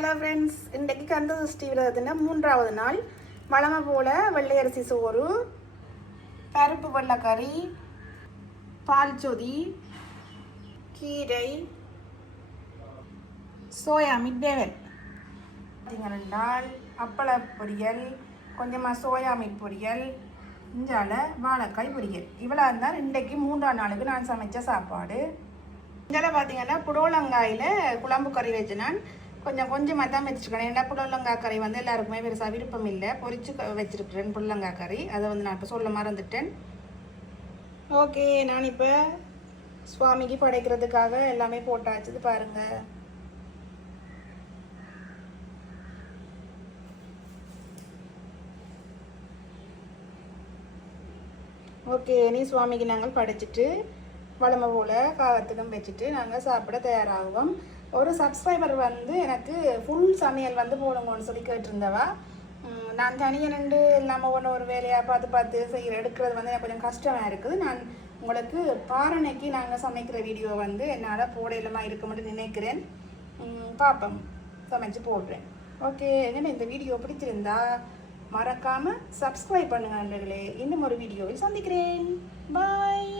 Hello friends, இன்றைக்கு கந்த சஷ்டி விரதத்தின் 3வது நாள். வழமை போல வெள்ளை அரிசி சோறு, பருப்பு வெள்ளைக்கறி, பால் சொதி, கீரை, சோயா மிட்டேவல் பார்த்தீங்கன்னா அப்பள பொரியல், கொஞ்சமாக சோயா மீட் பொரியல், இஞ்சால வாழைக்காய் பொரியல். இவ்வளோ இருந்தால் இன்றைக்கு 3ஆம் நாளுக்கு நான் சமைச்ச சாப்பாடு. இஞ்சால பார்த்தீங்கன்னா புடலங்காயில் குழம்பு கறி வச்சு நான் கொஞ்சமாக தான் வச்சுருக்கேன். ஏன்னா புடலங்காய் கறி வந்து எல்லாருக்குமே பெருசாக விருப்பம் இல்லை. பொரிச்சு வச்சுருக்கிறேன் புடலங்காய் கறி. அதை வந்து நான் இப்போ சொல்ல மறந்துட்டேன். ஓகே, நான் இப்போ சுவாமிக்கு படைக்கிறதுக்காக எல்லாமே போட்டாச்சு பாருங்க. ஓகே, நீ சுவாமிக்கு நாங்கள் படைச்சிட்டு வளமை போல் காகத்துக்கும் வச்சுட்டு நாங்கள் சாப்பிட தயாராகுவோம். ஒரு சப்ஸ்கிரைபர் வந்து எனக்கு ஃபுல் சமையல் வந்து போடுங்கன்னு சொல்லி கேட்டிருந்தவா. நான் தனியாக நின்று இல்லாமல் ஒரு வேலையாக பார்த்து எடுக்கிறது வந்து எனக்கு கொஞ்சம் கஷ்டமாக இருக்குது. நான் உங்களுக்கு பாரணைக்கு நாங்கள் சமைக்கிற வீடியோ வந்து என்னால் போட இல்லாமல் இருக்க மட்டும் நினைக்கிறேன். பார்ப்போம், சமைச்சு போடுறேன். ஓகே, என்ன இந்த வீடியோ பிடிச்சிருந்தா மறக்காமல் சப்ஸ்கிரைப் பண்ணுங்க நண்பர்களே. இன்னும் ஒரு வீடியோவில் சந்திக்கிறேன். பாய்.